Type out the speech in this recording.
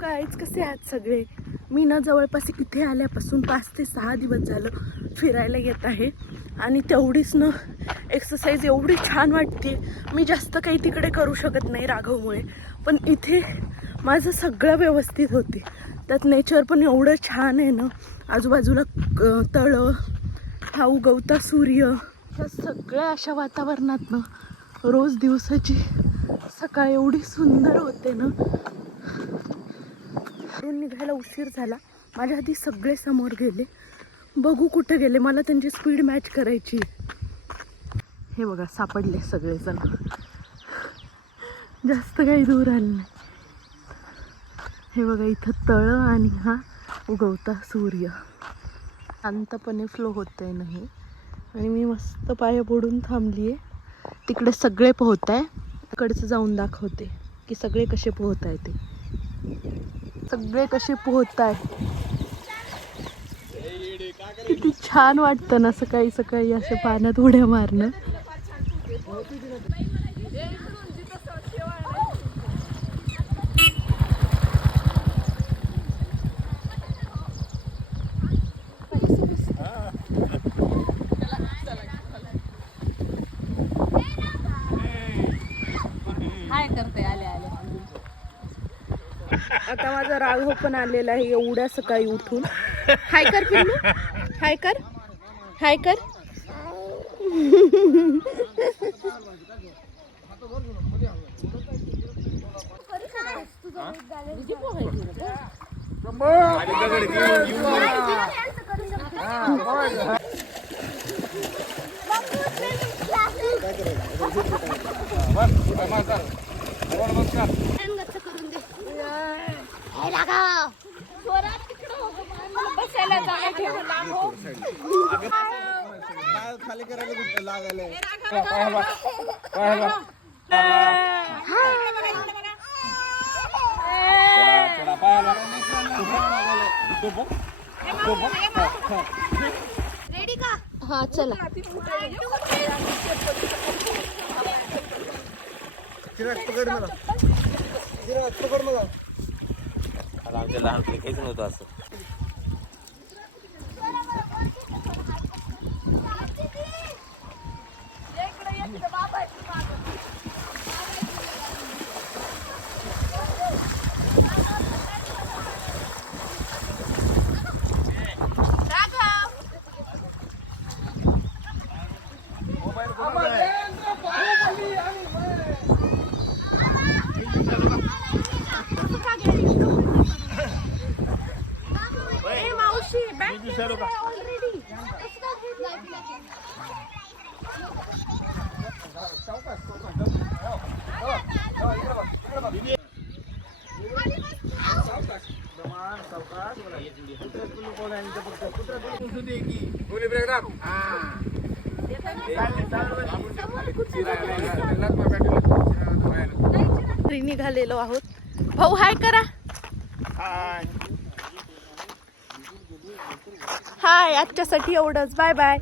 Guys, कसे आहात सगळे? मी ना जवळपास इथे आल्यापासून 5 ते 6 दिवस झालं फिरायला येत आहे आणि तेवढीच ना एक्सरसाइज एवढी छान वाटते. मी जास्त काही तिकडे करू शकत नाही राघवमुळे, पण इथे माझं सगळं व्यवस्थित होते. त्यात नेचर पण एवढं छान आहे ना, आजूबाजूला तळं, हा उगवता सूर्य, ह्या सगळ्या अशा वातावरणात ना रोज दिवसाची सकाळ एवढी सुंदर होते ना. घरून निघायला उशीर झाला. माझ्या आधी सगळे समोर गेले, बघू कुठे गेले, मला त्यांची स्पीड मॅच करायची. हे बघा सापडले सगळेजण, जास्त काही दूर आले नाही. हे बघा इथं तळं आणि हा उगवता सूर्य शांतपणे फ्लो होत आहे नाही. आणि मी मस्त पाय पडून थांबली आहे. तिकडे सगळे पोहत आहे, तिकडचं जाऊन दाखवते की सगळे कसे पोहत आहे. ते सगळे कसे पोहत आहे, किती छान वाटतं ना सकाळी सकाळी अशा पाण्यात उड्या मारणं. आता माझा राघव पण आलेला आहे एवढ्या सकाळी उठून. हाय कर पिल्लू, हाय कर, हाय कर. खाली करायला लागायला रेडी का? हा चला. पकड मला, पकड मला. आमच्या लहानपणी काहीच नव्हतं असं. निघालेलो आहोत. भाऊ हाय करा. हाय, आजच्यासाठी एवढंच. Bye bye.